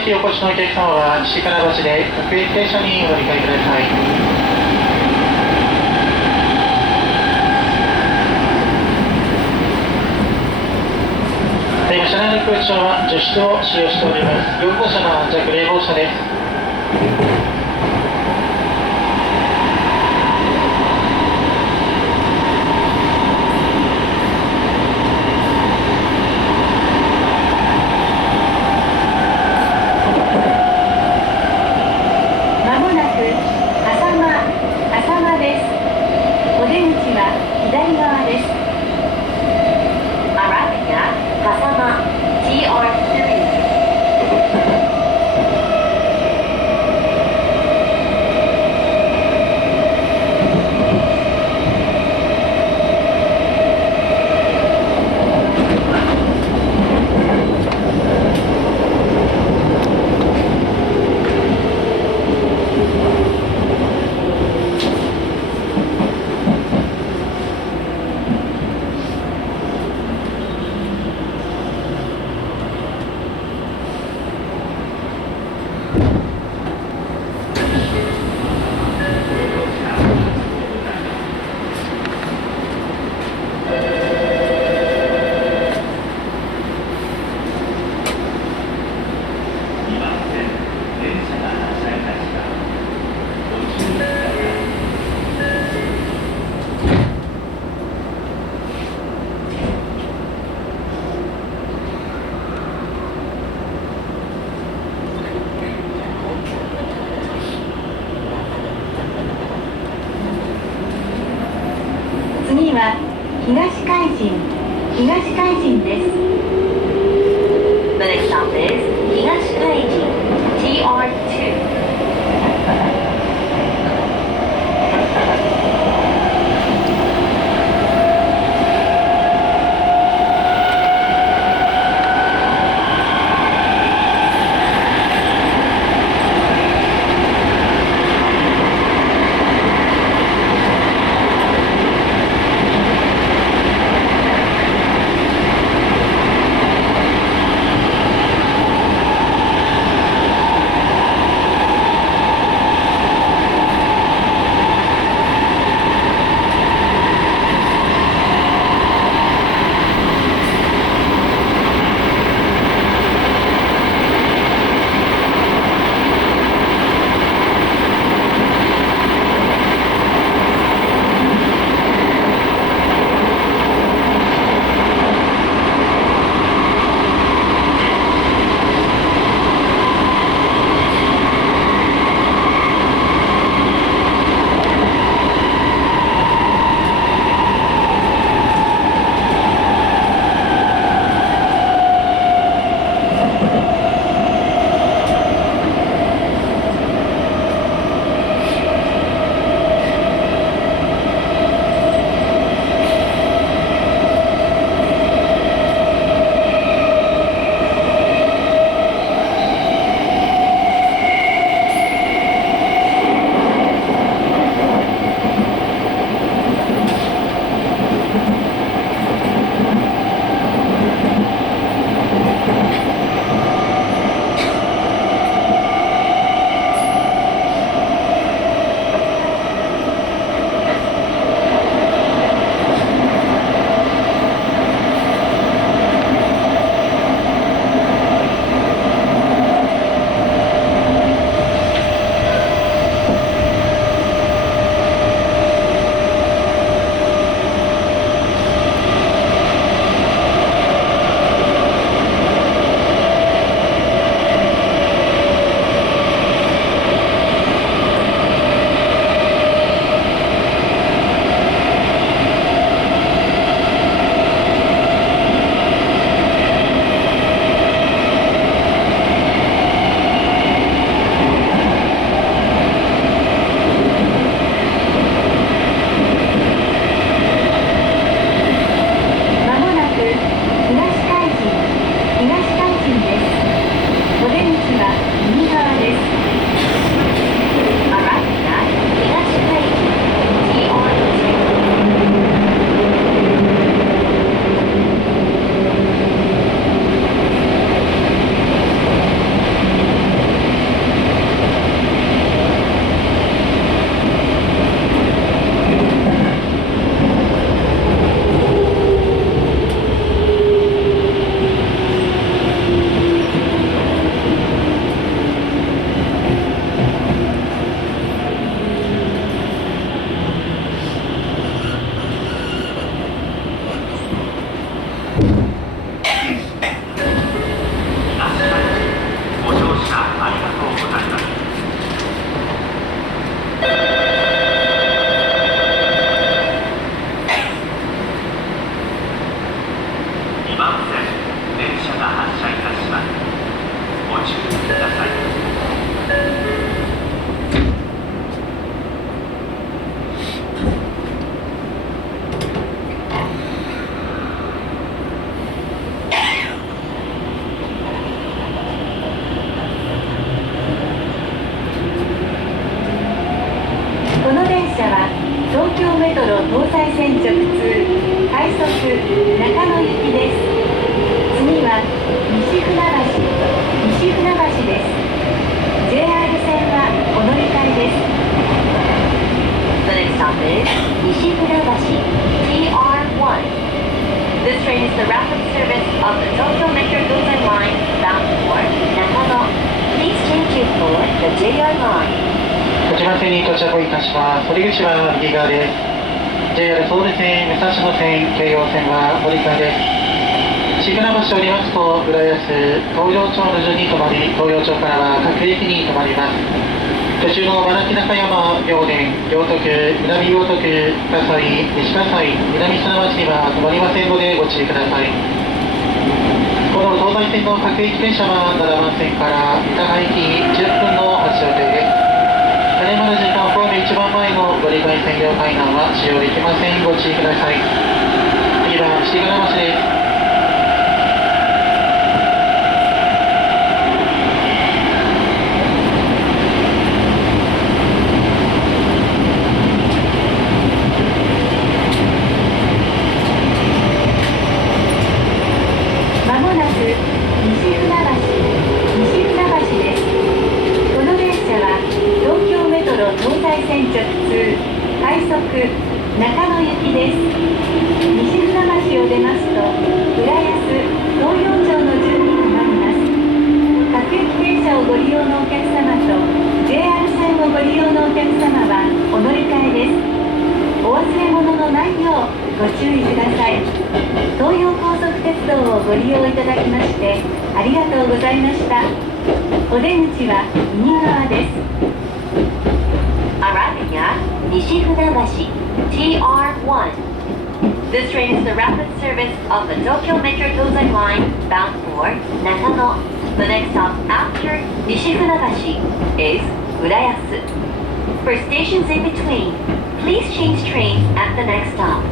駅お越しのお客様は西金橋で各駅停車にお乗り換えください。車内の空調は除湿を使用しております。4号車の弱冷房車です。次は東海神です。The next stop is 東海神 TR2。直通快速中野行きです。次は西船橋です。 JR 線はお乗り換えです。 The next stop is 西船橋 TR1. This train is the rapid service of the Tokyo Metro Gozen Line bound for Nakano. Please change it for the JR line. こちら線に到着いたします。折口は右側です。JR ソウル線、武蔵野線、京葉線は乗り換えです。西船橋を降りますと浦安、東洋町の順に停まり、東洋町からは各駅に停まります。途中の茨城中山、行田、行徳、南行徳、葛西、西葛西、南砂町には停まりませんのでご注意ください。この東西線の各駅電車は奈良湾線から三鷹駅10分の発車予定です。ただいまの時間を含め一番前の乗り換え専用階段は使用できません。ご注意ください。次は西船橋です。中野行きです。西船橋を出ますと浦安、東洋町の順に停まります。各駅停車をご利用のお客様と JR 線をご利用のお客様はお乗り換えです。お忘れ物のないようご注意ください。東洋高速鉄道をご利用いただきましてありがとうございました。お出口は右側です。Arriving at 西船橋TR1. This train is the rapid service of the Tokyo Metro Gozen Line bound for Nakano. The next stop after Nishifunabashi is Urayasu. For stations in between, please change trains at the next stop.